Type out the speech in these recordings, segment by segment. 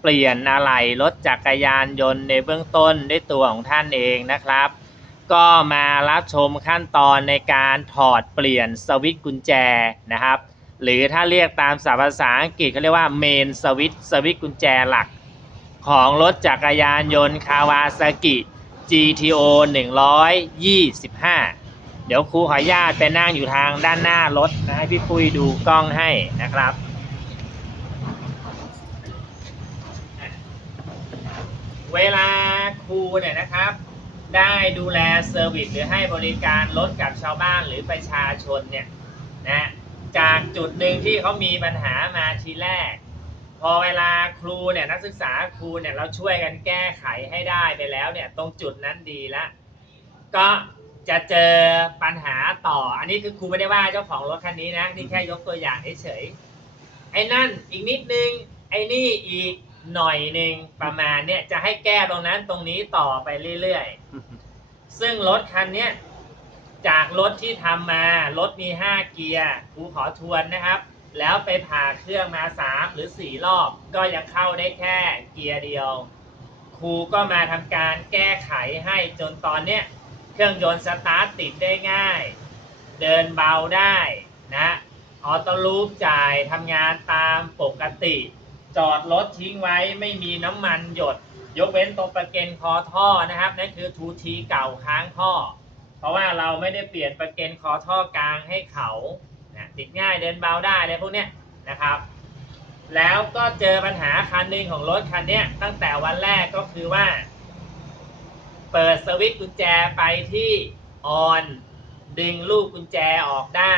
เปลี่ยนอะไหล่รถจักรยานยนต์ในเบื้องต้นด้วยตัวของท่านเองนะครับ ก็มารับชมขั้นตอนในการถอดเปลี่ยนสวิตช์กุญแจนะครับ หรือถ้าเรียกตามศัพท์ภาษาอังกฤษเขาเรียกว่าเมนสวิตช์สวิตช์กุญแจหลัก ของรถจักรยานยนต์คาวาซากิ GTO 125เดี๋ยวครูขออนุญาตไปนั่งอยู่ทางด้านหน้า รถนะให้พี่ปุ้ยดูกล้องให้นะครับ เวลาครูเนี่ยนะครับ ได้ดูแลเซอร์วิสหรือให้บริการรถกับชาวบ้านหรือประชาชนเนี่ยนะจากจุดหนึ่งที่เขามีปัญหามาทีแรก พอเวลาครูเนี่ยนักศึกษาครูเนี่ยเราช่วยกันแก้ไขให้ได้ไปแล้วเนี่ยตรงจุดนั้นดีแล้วก็จะเจอปัญหาต่อ อันนี้คือครูไม่ได้ว่าเจ้าของรถคันนี้นะนี่แค่ยกตัวอย่างเฉยๆไอ้นั่นอีกนิดนึงไอ้นี่อีก หน่อยหนึ่งประมาณเนี่ยจะให้แก้ตรงนั้นตรงนี้ต่อไปเรื่อยๆ ซึ่งรถคันเนี้ยจากรถที่ทำมารถมี5เกียร์ครูขอทวนนะครับ แล้วไปผ่าเครื่องมา3หรือ4รอบ ก็ยังเข้าได้แค่เกียร์เดียวครูก็มาทำการแก้ไขให้จนตอนเนี้ยเครื่องยนต์สตาร์ทติดได้ง่าย เดินเบาได้นะออโต้ลูปจ่ายทำงานตามปกติ จอดรถทิ้งไว้ไม่มีน้ำมันหยด ยกเว้นตรงประเก็นคอท่อนะครับนั่นคือทูทีเก่าค้างท่อ เพราะว่าเราไม่ได้เปลี่ยนประเก็นคอท่อกลางให้เขาติดง่ายเดินเบาได้อะไรพวกเนี้ยนะครับ แล้วก็เจอปัญหาคันหนึ่งของรถคันนี้ตั้งแต่วันแรกก็คือว่า เปิดสวิตช์กุญแจไปที่ออน ดึงลูกกุญแจออกได้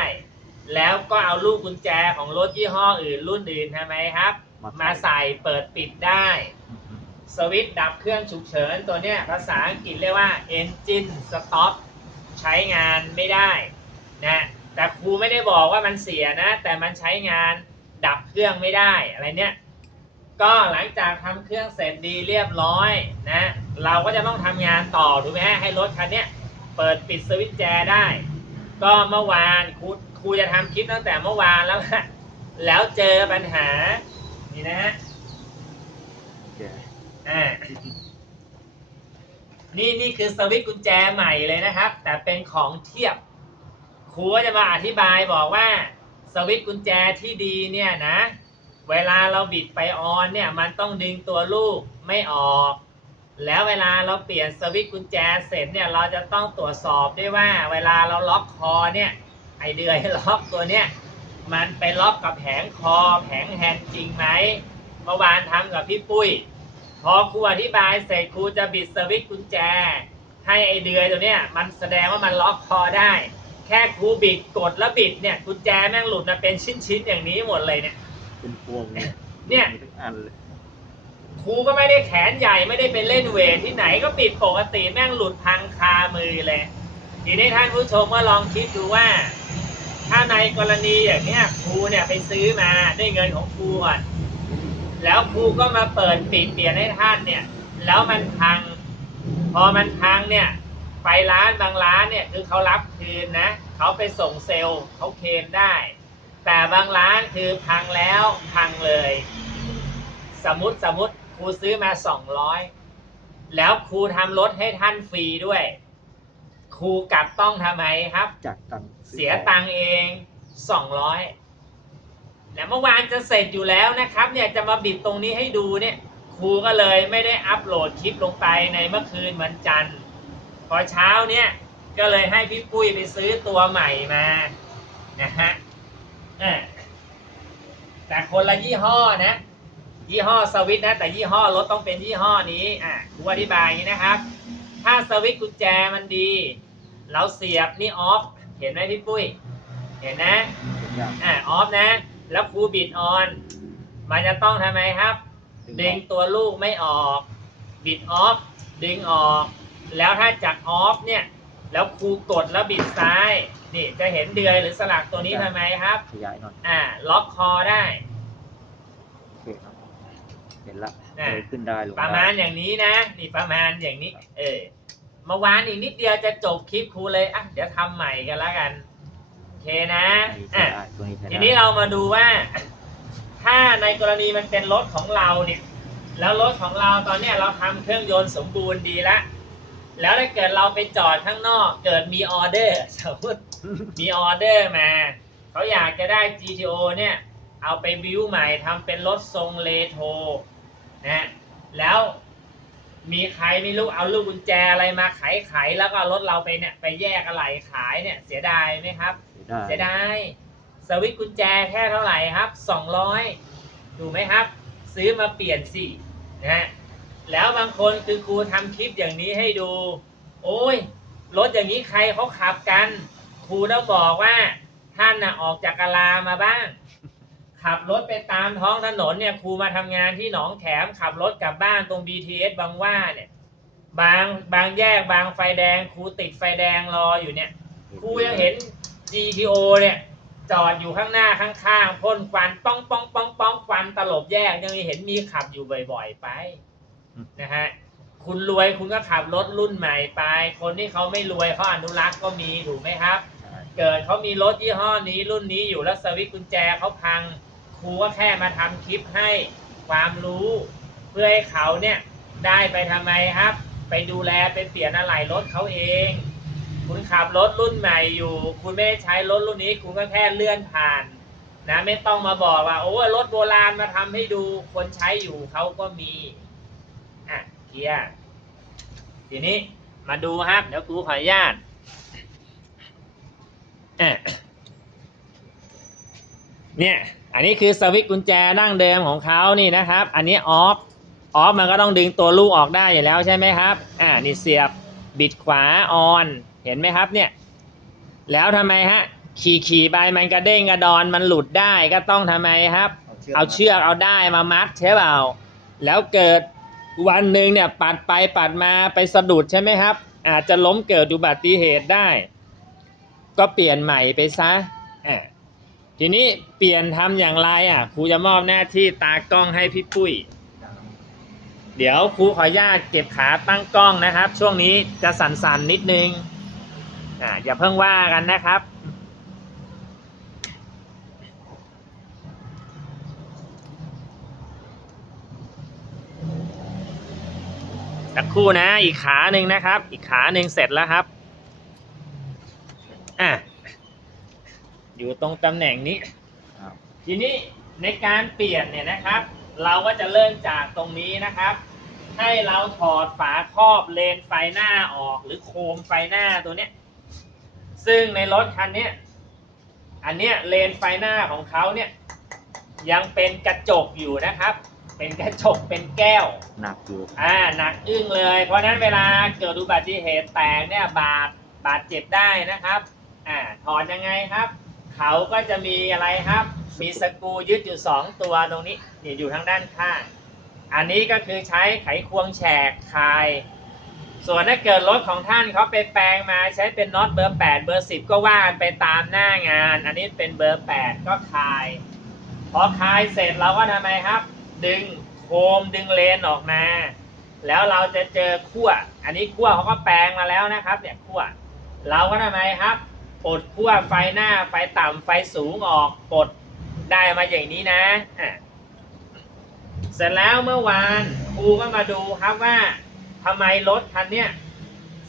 แล้วก็เอาลูกกุญแจของรถยี่ห้ออื่นรุ่นอื่นทำไมครับ มาใส่เปิดปิดได้ สวิตช์ดับเครื่องฉุกเฉินตัวเนี้ยภาษาอังกฤษเรียกว่า engine stop ใช้งานไม่ได้นะแต่ครูไม่ได้บอกว่ามันเสียนะ แต่มันใช้งานดับเครื่องไม่ได้อะไรเนี้ยก็หลังจากทำเครื่องเสร็จดีเรียบร้อยนะเราก็จะต้องทำงานต่อถูกไหมฮะให้รถคันเนี้ยเปิดปิดสวิตช์แจได้ ก็เมื่อวานครูค รูจะทำคลิปตั้งแต่เมื่อวานแล้วฮะแล้วเจอปัญหา นี่นะฮะอ่านี่นี่คือสวิตช์กุญแจใหม่เลยนะครับ แต่เป็นของเทียบครูก็จะมาอธิบายบอกว่า สวิตช์กุญแจที่ดีเนี่ยนะ เวลาเราบิดไปออนเนี่ย มันต้องดึงตัวลูกไม่ออก แล้วเวลาเราเปลี่ยนสวิตช์กุญแจเสร็จเนี่ย เราจะต้องตรวจสอบด้วยว่า เวลาเราล็อกคอเนี่ย ไอเดือยล็อกตัวเนี่ยมันไปล็อกกับแผงคอแผงแฮนด์จริงไหมเมื่อวานทำกับพี่ปุ้ย พอครูอธิบายเสร็จครูจะบิดสวิตช์กุญแจ ให้ไอเดือยตัวเนี้ยมันแสดงว่ามันล็อกคอได้ แค่ครูบิดกดแล้วบิดเนี่ยกุญแจแม่งหลุดมาเป็นชิ้นๆอย่างนี้หมดเลยเนี่ยเป็นพวงเนี่ยเนี่ยมีทุกอันเลยครูก็ไม่ได้แขนใหญ่ไม่ได้ไปเล่นเวทที่ไหนก็บิดปกติแม่งหลุดพังคามือเลย ทีนี้ท่านผู้ชมก็ลองคิดดูว่า ถ้าในกรณีอย่างเนี้ยครูเนี่ยไปซื้อมาด้วยเงินของครูก่อนแล้วครูก็มาเปิดปิดเปลี่ยนให้ท่านเนี่ย แล้วมันพัง พอมันพังเนี่ย ไปร้านบางร้านเนี่ยคือเขารับคืนนะเขาไปส่งเซลล์เขาเคลมได้ แต่บางร้านคือพังแล้วพังเลย สมมติสมมติครูซื้อมาสองร้อยแล้วครูทำรถให้ท่านฟรีด้วย ครูกลับต้องทำไมครับ จากตังค์เสียตังค์เองสองร้อยแล้วเมื่อวานจะเสร็จอยู่แล้วนะครับ เนี่ยจะมาบิดตรงนี้ให้ดูเนี่ยครูก็เลยไม่ได้อัปโหลดคลิปลงไปในเมื่อคืนวันจันทร์ พอเช้าเนี่ยก็เลยให้พี่ปุ้ยไปซื้อตัวใหม่มานะฮะอะแต่คนละยี่ห้อนะ ยี่ห้อสวิตช์นะ แต่ยี่ห้อรถต้องเป็นยี่ห้อนี้อะครูอธิบายอย่างนี้นะครับ ถ้าสวิตช์กุญแจมันดี เราเสียบนี่ออฟเห็นไหมพี่ปุ้ย เห็นนะทุกอย่างอ่าออฟนะ แล้วครูบิดออน มันจะต้องทำไมครับ ดึงตัวลูกไม่ออก บิดออฟดึงออก แล้วถ้าจากออฟเนี่ย แล้วครูกดแล้วบิดซ้าย นี่จะเห็นเดือยหรือสลักตัวนี้ทำไมครับ ขยายหน่อย อ่า ล็อกคอได้โอเคครับเห็นละอะเลยขึ้นได้ลงประมาณได้อย่างนี้นะ นี่ประมาณอย่างนี้ เออ เมื่อวานอีกนิดเดียวจะจบคลิปครูเลยอะเดี๋ยวทำใหม่กันแล้วกันโอเคนะอะทีนี้เรามาดูว่า ถ้าในกรณีมันเป็นรถของเราเนี่ย แล้วรถของเราตอนเนี้ยเราทำเครื่องยนต์สมบูรณ์ดีแล้วแล้วถ้าเกิดเราไปจอดข้างนอก เกิดมีออเดอร์สมมติมีออเดอร์มาเขาอยากจะได้ GTO เนี่ย เอาไปบิวใหม่ทำเป็นรถทรงเลโทรนะแล้ว มีใครไม่รู้เอาลูกกุญแจอะไรมาไขไขๆแล้วก็เอารถเราไปเนี่ยไปแยกอะไหล่ขายเนี่ยเสียดายไหมครับ เสียดายเสียดายสวิตช์กุญแจแค่เท่าไหร่ครับ200ถูกไหมครับ ซื้อมาเปลี่ยนสินะฮะแล้วบางคนคือครูทำคลิปอย่างนี้ให้ดู โอ้ยรถอย่างนี้ใครเขาขับกัน ครูต้องบอกว่าท่านน่ะออกจากกาลามาบ้าง ขับรถไปตามท้องถนนเนี่ยครูมาทำงานที่หนองแขมขับรถกลับบ้านตรง BTS บางหว่าเนี่ย บางบางแยกบางไฟแดงครูติดไฟแดงรออยู่เนี่ยครูยังเห็น GTO เนี่ยจอดอยู่ข้างหน้าข้างๆพ่นควันป้องป้องป้องป้องควันตลบแยกยังเห็นมีขับอยู่บ่อย ๆ ไปนะฮะคุณรวยคุณก็ขับรถรุ่นใหม่ไป คนที่เขาไม่รวยเขาอนุรักษ์ก็มีถูกไหมครับใช่เกิดเขามีรถยี่ห้อนี้รุ่นนี้อยู่แล้วสวิตช์กุญแจเขาพังค รูก็แค่มาทำคลิปให้ความรู้ เพื่อให้เขาเนี่ยได้ไปทำไมครับ ไปดูแลไปเปลี่ยนอะไหล่รถเขาเอง คุณขับรถรุ่นใหม่อยู่ คุณไม่ได้ใช้รถรุ่นนี้ คุณก็แค่เลื่อนผ่านนะไม่ต้องมาบอกว่าโอ้รถโบราณมาทำให้ดูคนใช้อยู่เขาก็มีอะเคลียร์ทีนี้มาดูครับ เดี๋ยวครูขออนุญาตอะเนี่ย อันนี้คือสวิตช์กุญแจดั้งเดิมของเขานี่นะครับ อันนี้ออฟ ออฟมันก็ต้องดึงตัวลูกออกได้อยู่แล้วใช่ไหมครับ อ่า นี่เสียบบิดขวาออน เห็นไหมครับเนี่ย แล้วทำไมฮะ ขี่ขี่ไปมันกระเด้งกระดอนมันหลุดได้ก็ต้องทำไมครับ เอาเชือกเอาได้มามัดใช่เปล่า แล้วเกิดวันหนึ่งเนี่ยปัดไปปัดมาไปสะดุดใช่ไหมครับ อาจจะล้มเกิดอุบัติเหตุได้ ก็เปลี่ยนใหม่ไปซะอะ ทีนี้เปลี่ยนทำอย่างไรอะครูจะมอบหน้าที่ตากล้องให้พี่ปุ้ย เดี๋ยวครูขออนุญาตเก็บขาตั้งกล้องนะครับ ช่วงนี้จะสั่นๆนิดนึงอ่าอย่าเพิ่งว่ากันนะครับสักครู่นะ อีกขาหนึ่งนะครับ อีกขาหนึ่งเสร็จแล้วครับ อะ อยู่ตรงตำแหน่งนี้ ครับ ทีนี้ในการเปลี่ยนเนี่ยนะครับ เราก็จะเริ่มจากตรงนี้นะครับ ให้เราถอดฝาครอบเลนไฟหน้าออกหรือโคมไฟหน้าตัวเนี้ยซึ่งในรถคันเนี้ยอันเนี้ยเลนไฟหน้าของเขาเนี่ยยังเป็นกระจกอยู่นะครับ เป็นกระจกเป็นแก้ว หนักอยู่อ่าหนักอึ้งเลย เพราะฉะนั้นเวลาเกิดอุบัติเหตุแตกเนี่ยบาดบาดเจ็บได้นะครับ อ่าถอดยังไงครับ เขาก็จะมีอะไรครับ มีสกูยึดอยู่สองตัวตรงนี้นี่อยู่ทางด้านข้าง อันนี้ก็คือใช้ไขควงแฉกคาย ส่วนถ้าเกิดรถของท่านเขาไปแปลงมาใช้เป็นน็อตเบอร์ 8 เบอร์ 10 ก็ว่ากันไปตามหน้างาน อันนี้เป็นเบอร์ 8 ก็คาย พอคายเสร็จเราก็ทำไมครับ ดึงโคมดึงเลนออกมา แล้วเราจะเจอขั้วอันนี้ขั้วเขาก็แปลงมาแล้วนะครับเนี่ยขั้วเราก็ทำไมครับ ปลดขั้วไฟหน้าไฟต่ำไฟสูงออกปลดได้มาอย่างนี้นะอะเสร็จแล้วเมื่อวานครูก็มาดูครับว่าทำไมรถคันเนี้ย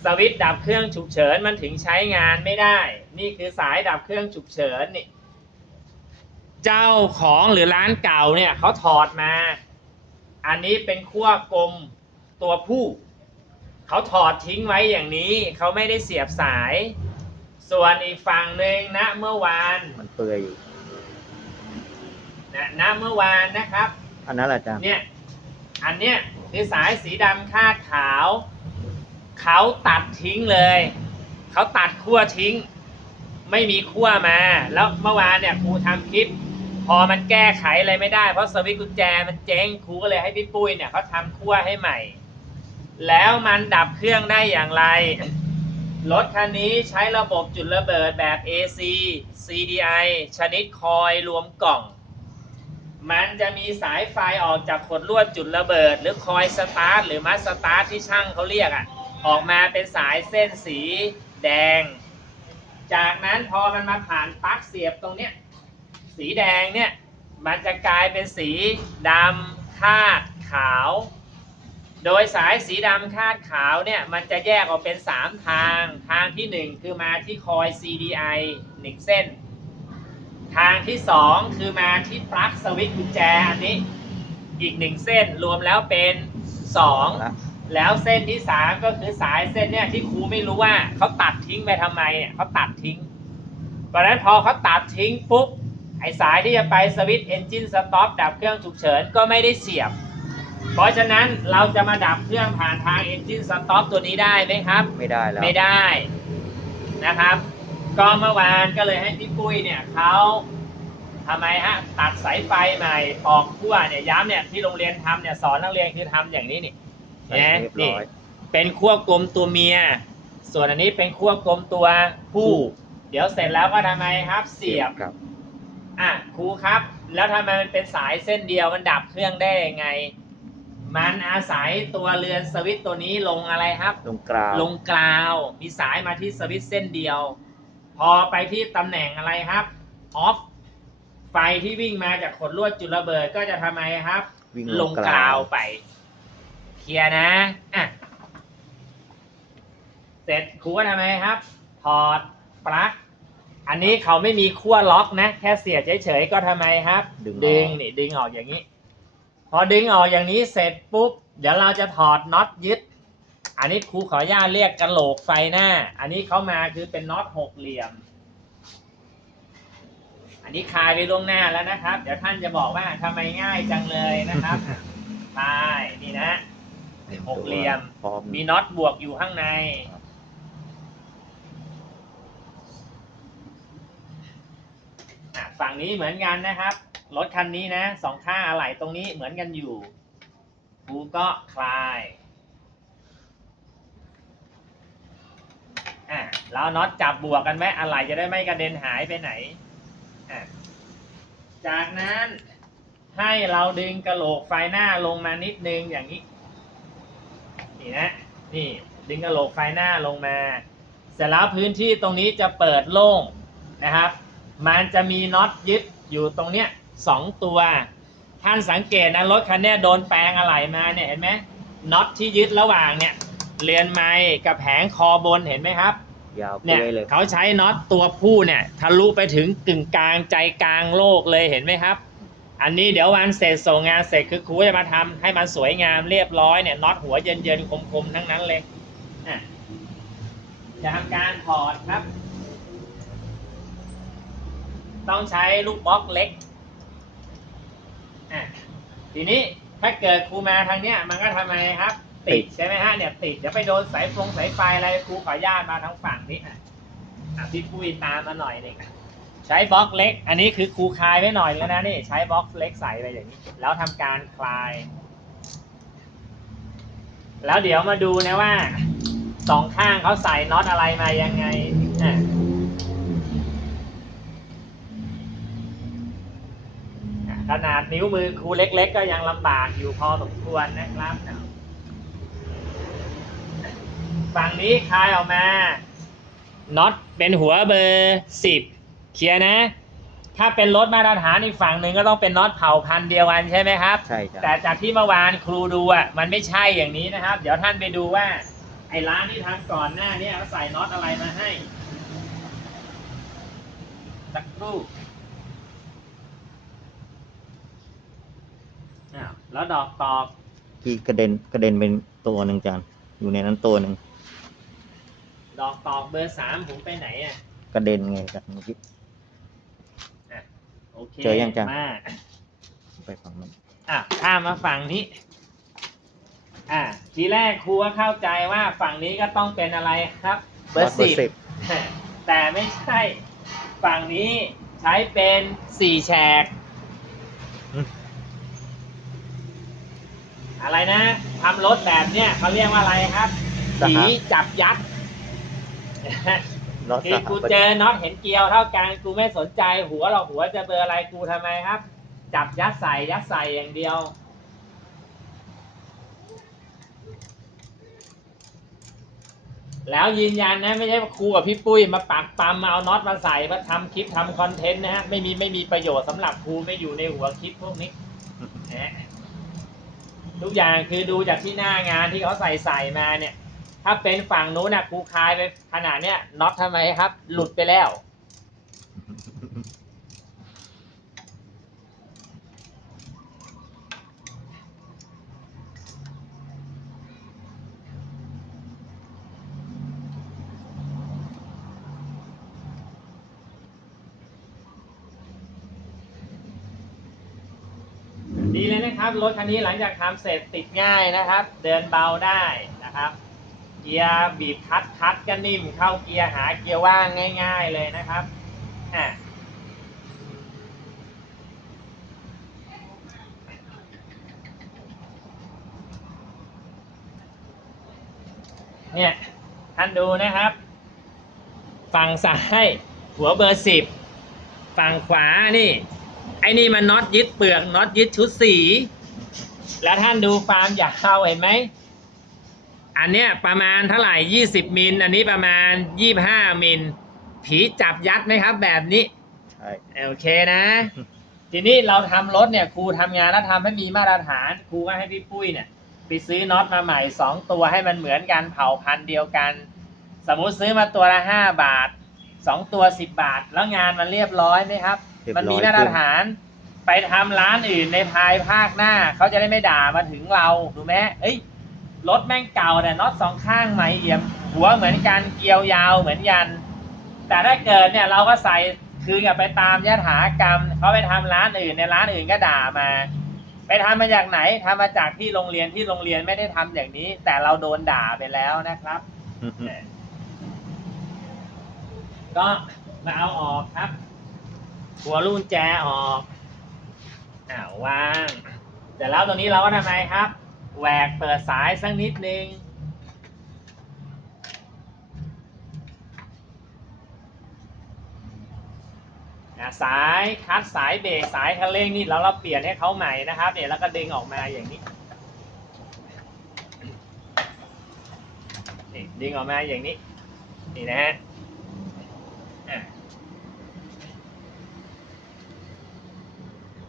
สวิตช์ดับเครื่องฉุกเฉินมันถึงใช้งานไม่ได้ นี่คือสายดับเครื่องฉุกเฉินนี่ เจ้าของหรือร้านเก่าเนี่ยเขาถอดมา อันนี้เป็นขั้วกลมตัวผู้ เขาถอดทิ้งไว้อย่างนี้ เขาไม่ได้เสียบสาย ส่วนอีกฝั่งหนึ่งนะเมื่อวานมันเปื่อยอยู่นะนะเมื่อวานนะครับ อันนั้นแหละอาจารย์เนี่ยอันเนี้ยคือสายสีดำคาดขาว เขาตัดทิ้งเลย เขาตัดขั้วทิ้ง ไม่มีขั้วมา แล้วเมื่อวานเนี่ยครูทำคลิป พอมันแก้ไขอะไรไม่ได้เพราะสวิตช์กุญแจมันเจ๊งครูก็เลยให้พี่ปุ้ยเนี่ยเขาทำขั้วให้ใหม่ แล้วมันดับเครื่องได้อย่างไร รถคันนี้ใช้ระบบจุดระเบิดแบบ AC CDI ชนิดคอยล์รวมกล่อง มันจะมีสายไฟออกจากขดลวดจุดระเบิด หรือคอยสตาร์ทหรือมัสสตาร์ทที่ช่างเขาเรียกอะ่ะ ออกมาเป็นสายเส้นสีแดง จากนั้นพอมันมาผ่านปลั๊กเสียบตรงเนี้ย สีแดงเนี่ย มันจะกลายเป็นสีดำคาดขาว โดยสายสีดำคาดขาวเนี่ยมันจะแยกออกเป็น 3 ทาง ทางทีหนึ่1 คือมาที่คอย CDI 1 เส้น ทางที่ 2 คือมาที่ปลั๊กสวิตช์กุญแจอันนี้อีก 1 เส้นรวมแล้วเป็น2ละแล้วเส้นที่ 3 ก็คือสายเส้นเนี่ยที่ครูไม่รู้ว่าเขาตัดทิ้งไปทำไมเนี่ยเขาตัดทิ้ง เพราะฉะนั้นพอเขาตัดทิ้งปุ๊บไอสายที่จะไปสวิตช์เอนจินสต็อปดับเครื่องฉุกเฉินก็ไม่ได้เสียบ เพราะฉะนั้นเราจะมาดับเครื่องผ่านทางเอนจินสต็อปตัวนี้ได้ไหมครับ ไม่ได้แล้ว ไม่ได้นะครับ ก็เมื่อวานก็เลยให้พี่ปุ้ยเนี่ยเขาทำไมฮะตัดสายไฟใหม่ปอกขั้วเนี่ยย้ำเนี่ยที่โรงเรียนทำเนี่ยสอนนักเรียนคือทำอย่างนี้นี่ใส่นะเรียบนี่ร้อย เป็นขั้วกลมตัวเมีย ส่วนอันนี้เป็นขั้วกลมตัวผู้ เดี๋ยวเสร็จแล้วก็ทำไมครับเสียบ ครับ อะครูครับ แล้วทำไมมันเป็นสายเส้นเดียวมันดับเครื่องได้ยังไง มันอาศัยตัวเรือนสวิตช์ตัวนี้ลงอะไรครับ ลงกราวลงกราว มีสายมาที่สวิตช์เส้นเดียว พอไปที่ตำแหน่งอะไรครับออฟไฟที่วิ่งมาจากขดลวดจุดระเบิดก็จะทำไมครับ วิ่งลงกราวไป เคลียร์นะอะเสร็จครูก็ทำไมครับถอดปลั๊กอันนี้เขาไม่มีขั้วล็อกนะ แค่เสียบเฉยๆก็ทำไมครับ ดึงดึงออกนี่ดึงออกอย่างนี้ พอดึงออกอย่างนี้เสร็จปุ๊บ เดี๋ยวเราจะถอดน็อตยึด อันนี้ครูขออนุญาตเรียกกระโหลกไฟหน้า อันนี้เขามาคือเป็นน็อตหกเหลี่ยม อันนี้คลายไปล่วงหน้าแล้วนะครับ เดี๋ยวท่านจะบอกว่าทำไมง่ายจังเลยนะครับคลายนี่นะหกเหลี่ยม พร้อมมีน็อตบวกอยู่ข้างในครับอะฝั่งนี้เหมือนกันนะครับ รถคันนี้นะสองข้างอะไหล่ตรงนี้เหมือนกันอยู่ครูก็คลายอะแล้วน็อตจับบวกกันไหมอะไหล่จะได้ไม่กระเด็นหายไปไหนอะจากนั้นให้เราดึงกระโหลกไฟหน้าลงมานิดนึงอย่างนี้ นี่นะ นี่ดึงกระโหลกไฟหน้าลงมา เสร็จแล้วพื้นที่ตรงนี้จะเปิดโล่งนะครับ มันจะมีน็อตยึดอยู่ตรงเนี้ย สองตัว ท่านสังเกตนะรถคันเนี้ยโดนแปลงอะไหล่มาเนี่ยเห็นไหมน็อตที่ยึดระหว่างเนี่ยเรือนไม้กับแผงคอบนเห็นไหมครับยาวเนี่ยเปื่อยเลย เขาใช้น็อตตัวผู้เนี่ยทะลุไปถึงกึ่งกลางใจกลางโลกเลยเห็นไหมครับ อันนี้เดี๋ยววันเสร็จส่งงานเสร็จคือครูจะมาทำให้มันสวยงามเรียบร้อยเนี่ยน็อตหัวเย็นๆคมๆทั้งนั้นเลยอะจะทำการถอดครับ ต้องใช้ลูกบล็อกเล็ก อะทีนี้ถ้าเกิดครูมาทางเนี้ยมันก็ทำไมครับ ติดใช่ไหมฮะเนี่ยติดเดี๋ยวไปโดนสายฟงสายไฟอะไรครูขออนุญาตมาทางฝั่งนี้อะอะพี่ปุ้ยตามมาหน่อยหนึ่งใช้บล็อกเล็ก อันนี้คือครูคลายไว้หน่อยแล้วนะนี่ใช้บล็อกเล็กใส่ไปอย่างนี้ แล้วทำการคลาย แล้วเดี๋ยวมาดูนะว่าสองข้างเขาใส่น็อตอะไรมายังไงอะ ขนาดนิ้วมือครูเล็ก ๆ ก็ยังลำบากอยู่พอสมควรนะครับฝั่งนี้คลายออกมาน็อตเป็นหัวเบอร์สิบเคลียร์นะ ถ้าเป็นรถมาตรฐานอีกฝั่งหนึ่งก็ต้องเป็นน็อตเผาพันธุ์เดียวกันใช่ไหมครับ ใช่จ้ะแต่จากที่เมื่อวานครูดูอะมันไม่ใช่อย่างนี้นะครับ เดี๋ยวท่านไปดูว่าไอ้ร้านที่ทำก่อนหน้านี้เขาใส่น็อตอะไรมาให้สักครู่อ้าว แล้วดอกตอกที่กระเด็นกระเด็นเป็นตัวหนึ่งจานอยู่ในนั้นตัวหนึ่งดอกตอกเบอร์สามผมไปไหนอะกระเด็นไงกันเมื่อกี้ โอเคเจอยังจ๊ะ มาไปฝั่งนั้นอะข้ามมาฝั่งนี้ อะทีแรกครูก็เข้าใจว่าฝั่งนี้ก็ต้องเป็นอะไรครับ เบอร์เบอร์สิสิบบแต่ไม่ใช่ ฝั่งนี้ใช้เป็นสี่แฉก อะไรนะทำรถแบบเนี้ยเขาเรียกว่าอะไรครับสหผีจับยัดรถคืสอหกูประเจอน็อตเห็นเกลียวเท่ากันกูไม่สนใจหัวหรอกหัวจะเบอร์อะไรกูทำไมครับ จับยัดใส่ยัดใส่อย่างเดียว แล้วยืนยันนะไม่ใช่ว่าครูกับพี่ปุ้ยมาปักปั๊มมาเอาน็อตมาใส่มาทำคลิปทำคอนเทนต์นะฮะไม่มีไม่มีประโยชน์สำหรับครูไม่อยู่ในหัวคลิปพวกนี้นะฮะ ทุกอย่างคือดูจากที่หน้างานที่เขาใส่ใส่มาเนี่ย ถ้าเป็นฝั่งนู้นนะครูคลายไปขนาดเนี้ยน็อตทำไมครับ หลุดไปแล้ว ดีเลยนะค รับรถคันนี้หลังจากทำเสร็จติดง่ายนะครับ เดินเบาได้นะครับ เกียร์บีบคัดคัดก็นิ่มเข้าเกียร์หาเกียร์ว่างง่าย ๆเลยนะครับอะเนี่ยท่านดูนะครับ ฝั่งซ้ายหัวเบอร์สิบฝั่งขวานี่ ไอ้นี่มันน็อตยึดเปลือกน็อตยึดชุดสี แล้วท่านดูความยาวเห็นไหม อันเนี้ยประมาณเท่าไหร่ 20 มิล อันนี้ประมาณ 25 มิล ผีจับยัดไหมครับแบบนี้ ใช่ โอเคนะ ทีนี้เราทำรถเนี่ยครูทำงานแล้วทำให้มีมาตรฐานครูก็ให้พี่ปุ้ยเนี่ยไปซื้อน็อตมาใหม่ 2 ตัวให้มันเหมือนกันเผ่าพันธุ์เดียวกัน สมมุติซื้อมาตัวละ 5 บาท 2 ตัว 10 บาท แล้วงานมันเรียบร้อยไหมครับเรียบมันร้มีอยมาตรขึ้นฐาน ไปทำร้านอื่นในภายภาคหน้า เขาจะได้ไม่ด่ามาถึงเราถูกไหมเอ้ยรถแม่งเก่าแต่น็อตสองข้างไหมเอี่ยม หัวเหมือนกันเกียวยาวเหมือนกัน แต่ถ้าเกิดเนี่ยเราก็ใส่คืออย่าไปตามยถากรรมเขาไปทำร้านอื่นในร้านอื่นก็ด่ามา ไปทำมาจากไหนทำมาจากที่โรงเรียนที่โรงเรียนไม่ได้ทำอย่างนี้ แต่เราโดนด่าไปแล้วนะครับ ก็มาเอาออกครับ หัวลูกแจออก อ่าวางแต่แล้วตรงนี้เราก็ทำไมครับ แหวกเปิดสายสักนิดนึงอะสายคัดสายเบรกสายคันเร่งนี่เราเราเปลี่ยนให้เขาใหม่นะครับเนี่ยแล้วก็ดึงออกมาอย่างนี้นี่ดึงออกมาอย่างนี้นี่นะฮะ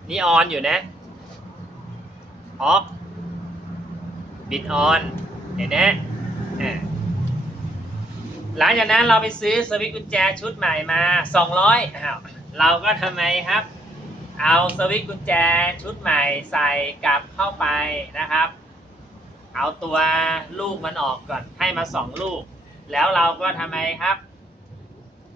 นี่ออนอยู่นะออฟบิดออนเห็นนะอะหลังจากนั้นเราไปซื้อสวิตช์กุญแจชุดใหม่มา200อ้าวเราก็ทำไมครับ เอาสวิตช์กุญแจชุดใหม่ใส่กลับเข้าไปนะครับ เอาตัวลูกมันออกก่อนให้มาสองลูก แล้วเราก็ทำไมครับ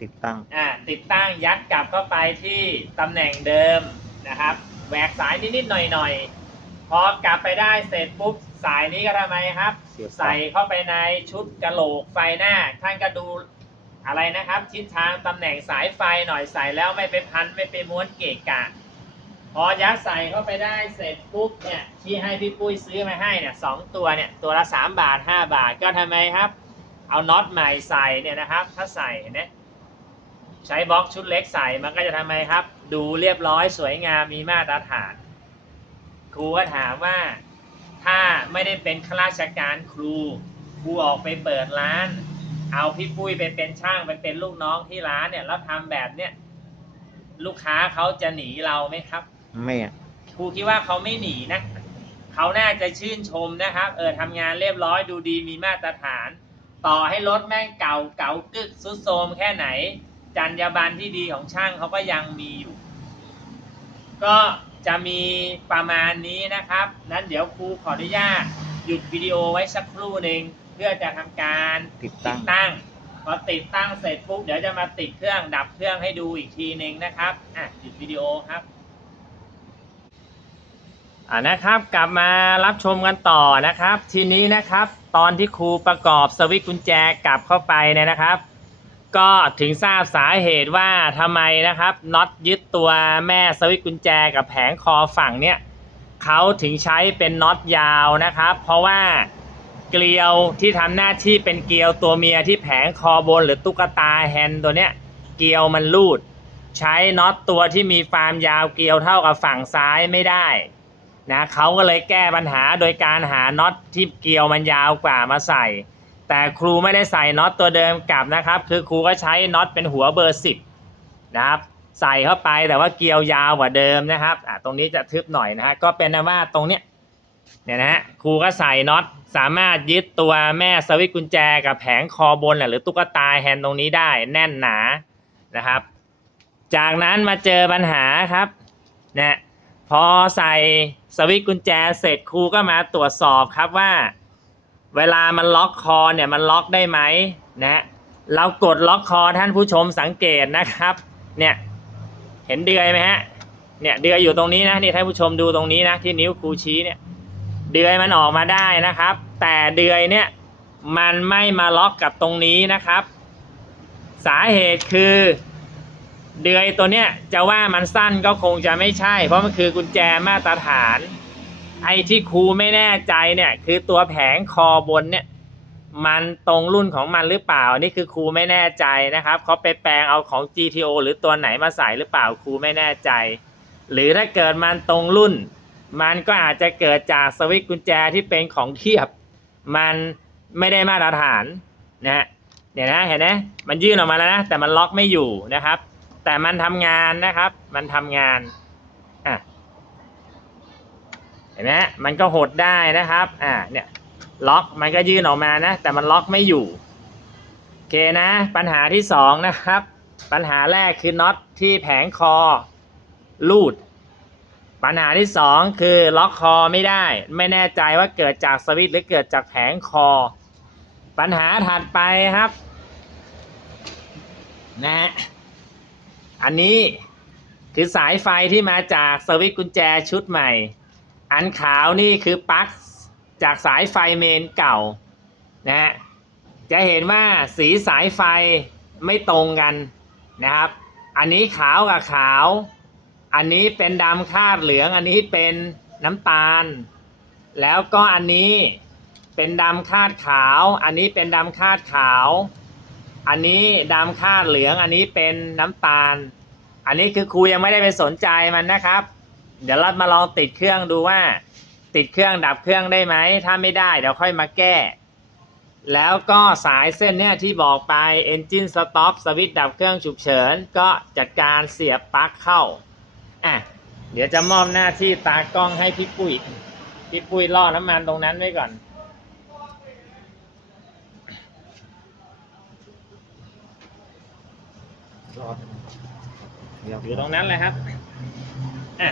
ติดตั้งอ่าติดตั้งยัดกลับเข้าไปที่ตำแหน่งเดิม นะครับ แหวกสายนิดๆหน่อยๆ พอกลับไปได้เสร็จปุ๊บสายนี้ก็ทำไมครับเสียบปลั๊กใส่เข้าไปในชุดกระโหลกไฟหน้า ท่านก็ดูอะไรนะครับ ทิศทางตำแหน่งสายไฟหน่อยใส่แล้วไม่ไปพันไม่ไปม้วนเกะกะพอยัดใส่เข้าไปได้เสร็จปุ๊บเนี่ยที่ให้พี่ปุ้ยซื้อมาให้เนี่ยสองตัวเนี่ยตัวละสามบาทห้าบาทก็ทำไมครับ เอาน็อตใหม่ใส่เนี่ยนะครับ ถ้าใส่เห็นไหม ใช้บล็อกชุดเล็กใส่มันก็จะทำไมครับ ดูเรียบร้อยสวยงามมีมาตรฐาน ครูก็ถามว่าถ้าไม่ได้เป็นข้าราชการครู ครูออกไปเปิดร้าน เอาพี่ปุ้ยไปเป็นช่างไปเป็นลูกน้องที่ร้านเนี่ยแล้วทำแบบเนี้ยลูกค้าเขาจะหนีเราไหมครับ ไม่อะครูคิดว่าเขาไม่หนีนะเขาน่าจะชื่นชมนะครับ เออทำงานเรียบร้อยดูดีมีมาตรฐาน ต่อให้รถแม่งเก่าเก่ากึกซุดโทรมแค่ไหน จรรยาบรรณที่ดีของช่างเขาก็ยังมีอยู่ ก็จะมีประมาณนี้นะครับ นั้นเดี๋ยวครูขออนุญาตหยุดวิดีโอไว้สักครู่หนึ่งเพื่อจะทำการติดติตั้งดตั้งพอติดตั้งเสร็จปุ๊บเดี๋ยวจะมาติดเครื่องดับเครื่องให้ดูอีกทีหนึ่งนะครับอะหยุดวิดีโอครับอ่านะครับกลับมารับชมกันต่อนะครับ ทีนี้นะครับ ตอนที่ครูประกอบสวิตช์กุญแจกลับเข้าไปเนี่ยนะครับ ก็ถึงทราบสาเหตุว่าทำไมนะครับน็อตยึดตัวแม่สวิตกุญแจกับแผงคอฝั่งเนี่ยเขาถึงใช้เป็นน็อตยาวนะครับ เพราะว่าเกลียวที่ทำหน้าที่เป็นเกลียวตัวเมียที่แผงคอบนหรือตุ๊กตาแฮนด์ตัวเนี้ยเกลียวมันรูด ใช้น็อตตัวที่มีความยาวเกลียวเท่ากับฝั่งซ้ายไม่ได้นะเขาก็เลยแก้ปัญหาโดยการหาน็อตที่เกลียวมันยาวกว่ามาใส่ แต่ครูไม่ได้ใส่น็อตตัวเดิมกลับนะครับ คือครูก็ใช้น็อตเป็นหัวเบอร์สิบนะครับ ใส่เข้าไปแต่ว่าเกลียวยาวกว่าเดิมนะครับอะตรงนี้จะทึบหน่อยนะฮะก็เป็นนะว่าตรงเนี้ยเนี่ยนะฮะครูก็ใส่น็อตสามารถยึดตัวแม่สวิตกุญแจกับแผงคอบนหรือตุ๊กตาแฮนด์ตรงนี้ได้แน่นหนานะครับ จากนั้นมาเจอปัญหาครับเนะพอใส่สวิตกุญแจเสร็จครูก็มาตรวจสอบครับว่า เวลามันล็อกคอเนี่ยมันล็อกได้ไหมนะเรากดล็อกคอท่านผู้ชมสังเกตนะครับ เนี่ยเห็นเดือยไหมฮะเนี่ยเดือยอยู่ตรงนี้นะนี่ท่านผู้ชมดูตรงนี้นะที่นิ้วครูชี้เนี่ย เดือยมันออกมาได้นะครับ แต่เดือยเนี่ยมันไม่มาล็อกกับตรงนี้นะครับ สาเหตุคือ เดือยตัวเนี้ยจะว่ามันสั้นก็คงจะไม่ใช่ เพราะมันคือกุญแจมาตรฐาน ไอ้ที่ครูไม่แน่ใจเนี่ยคือตัวแผงคอบนเนี่ยมันตรงรุ่นของมันหรือเปล่านี่คือครูไม่แน่ใจนะครับเขาไปแปลงเอาของ GTO หรือตัวไหนมาใส่หรือเปล่าครูไม่แน่ใจ หรือถ้าเกิดมันตรงรุ่น มันก็อาจจะเกิดจากสวิตช์กุญแจที่เป็นของเทียบ มันไม่ได้มาตรฐานนะฮะเนี่ยนะเห็นไหมมันยื่นออกมาแล้วนะแต่มันล็อกไม่อยู่นะครับ แต่มันทำงานนะครับ มันทำงาน ห็นไหมมันก็หดได้นะครับ อ่า เนี่ย ล็อก มันก็ยื่นออกมานะ แต่มันล็อกไม่อยู่ โอเคนะ ปัญหาที่สองนะครับ ปัญหาแรกคือน็อตที่แผงคอลูด ปัญหาที่สองคือล็อกคอไม่ได้ ไม่แน่ใจว่าเกิดจากสวิตช์หรือเกิดจากแผงคอ ปัญหาถัดไปครับ นะฮะ อันนี้คือสายไฟที่มาจากสวิตช์กุญแจชุดใหม่ อันขาวนี่คือปลั๊กจากสายไฟเมนเก่านะฮะจะเห็นว่าสีสายไฟไม่ตรงกันนะครับ อันนี้ขาวกับขาว อันนี้เป็นดำคาดเหลือง อันนี้เป็นน้ำตาล แล้วก็อันนี้เป็นดำคาดขาว อันนี้เป็นดำคาดขาว อันนี้ดำคาดเหลือง อันนี้เป็นน้ำตาล อันนี้คือครูยังไม่ได้ไปสนใจมันนะครับ เดี๋ยวเรามาลองติดเครื่องดูว่า ติดเครื่องดับเครื่องได้ไหม ถ้าไม่ได้เดี๋ยวค่อยมาแก้ แล้วก็สายเส้นเนี่ยที่บอกไป engine stop สวิตช์ดับเครื่องฉุกเฉิน ก็จัดการเสียบปลั๊กเข้าอะเดี๋ยวจะมอบหน้าที่ตากล้องให้พี่ปุ้ย พี่ปุ้ยล่อน้ำมันตรงนั้นไว้ก่อนรอดเดี๋ยวอยู่ตรงนั้นเลยครับ อะ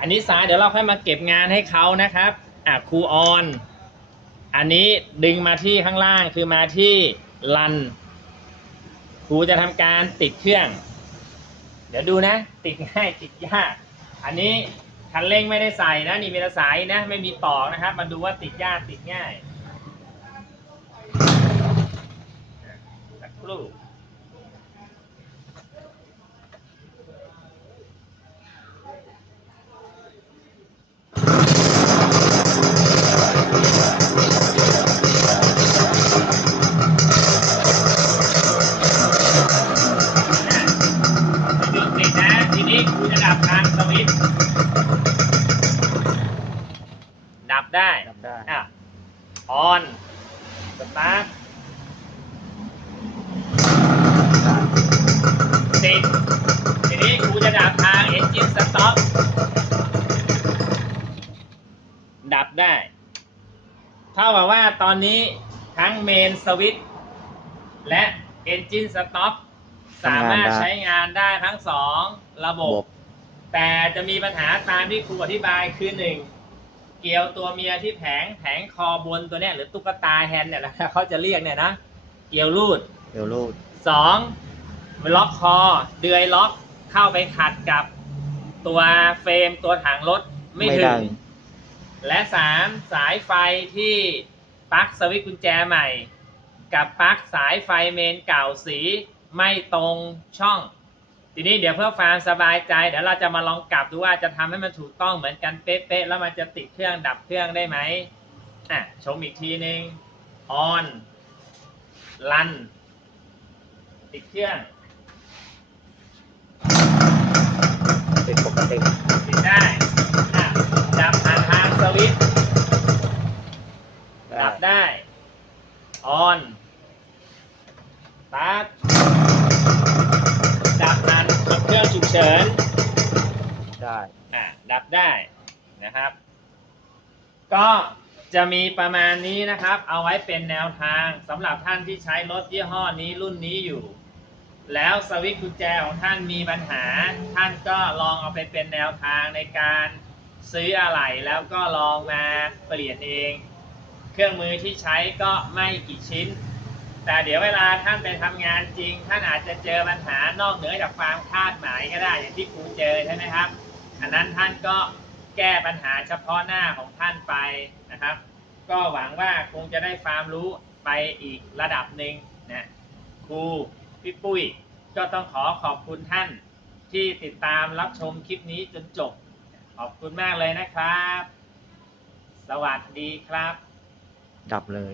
อันนี้สายเดี๋ยวเราค่อยมาเก็บงานให้เขานะครับอะครูออน อันนี้ดึงมาที่ข้างล่างคือมาที่ลันครูจะทำการติดเครื่อง เดี๋ยวดูนะ ติดง่ายติดยากอันนี้คันเร่งไม่ได้ใส่นะนี่มีแต่สายนะ ไม่มีปอกนะครับ มาดูว่าติดยากติดง่ายสักครู่ นนี้ทั้งเมนสวิตช์และ engine stop สามารถใช้งานได้ทั้งสองระบบบบ แต่จะมีปัญหาตามที่ครูอธิบายคือหนึ่งเกลียวตัวเมียที่แผงแผงคอบนตัวเนี้ยหรือตุ๊กตาแฮนด์เนี่ยนะเขาจะเรียกเนี่ยนะเกลียวรูดเดี๋ยวรูดสองล็อกคอเดือยล็อกเข้าไปขัดกับตัวเฟรมตัวถังรถไม่ถึได้งและสามสายไฟที่ ปลั๊กสวิตช์กุญแจใหม่ กับปลั๊กสายไฟเมนเก่าสีไม่ตรงช่อง ทีนี้เดี๋ยวเพื่อความสบายใจ เดี๋ยวเราจะมาลองกลับดูว่าจะทำให้มันถูกต้องเหมือนกันเป๊ะๆแล้วมันจะติดเครื่องดับเครื่องได้ไหมอะชมอีกทีหนึ่ง on ลันติดเครื่องเป็นปกติติดได้อะดับผ่านทางสวิตช์ ดับได้ on ตัดดับผ่านเครื่องฉุกเฉินได้อะดับได้นะครับ ก็จะมีประมาณนี้นะครับ เอาไว้เป็นแนวทางสำหรับท่านที่ใช้รถยี่ห้อนี้รุ่นนี้อยู่ แล้วสวิตช์กุญแจของท่านมีปัญหา ท่านก็ลองเอาไปเป็นแนวทางในการซื้ออะไหล่แล้วก็ลองมาเปลี่ยนเอง เครื่องมือที่ใช้ก็ไม่กี่ชิ้น แต่เดี๋ยวเวลาท่านไปทำงานจริง ท่านอาจจะเจอปัญหานอกเหนือจากความคาดหมายก็ได้อย่างที่ครูเจอใช่ไหมครับ อันนั้นท่านก็แก้ปัญหาเฉพาะหน้าของท่านไปนะครับ ก็หวังว่าคงจะได้ความรู้ไปอีกระดับหนึ่งนะครูพี่ปุ้ยก็ต้องขอขอบคุณท่านที่ติดตามรับชมคลิปนี้จนจบ ขอบคุณมากเลยนะครับ สวัสดีครับ ดับเลย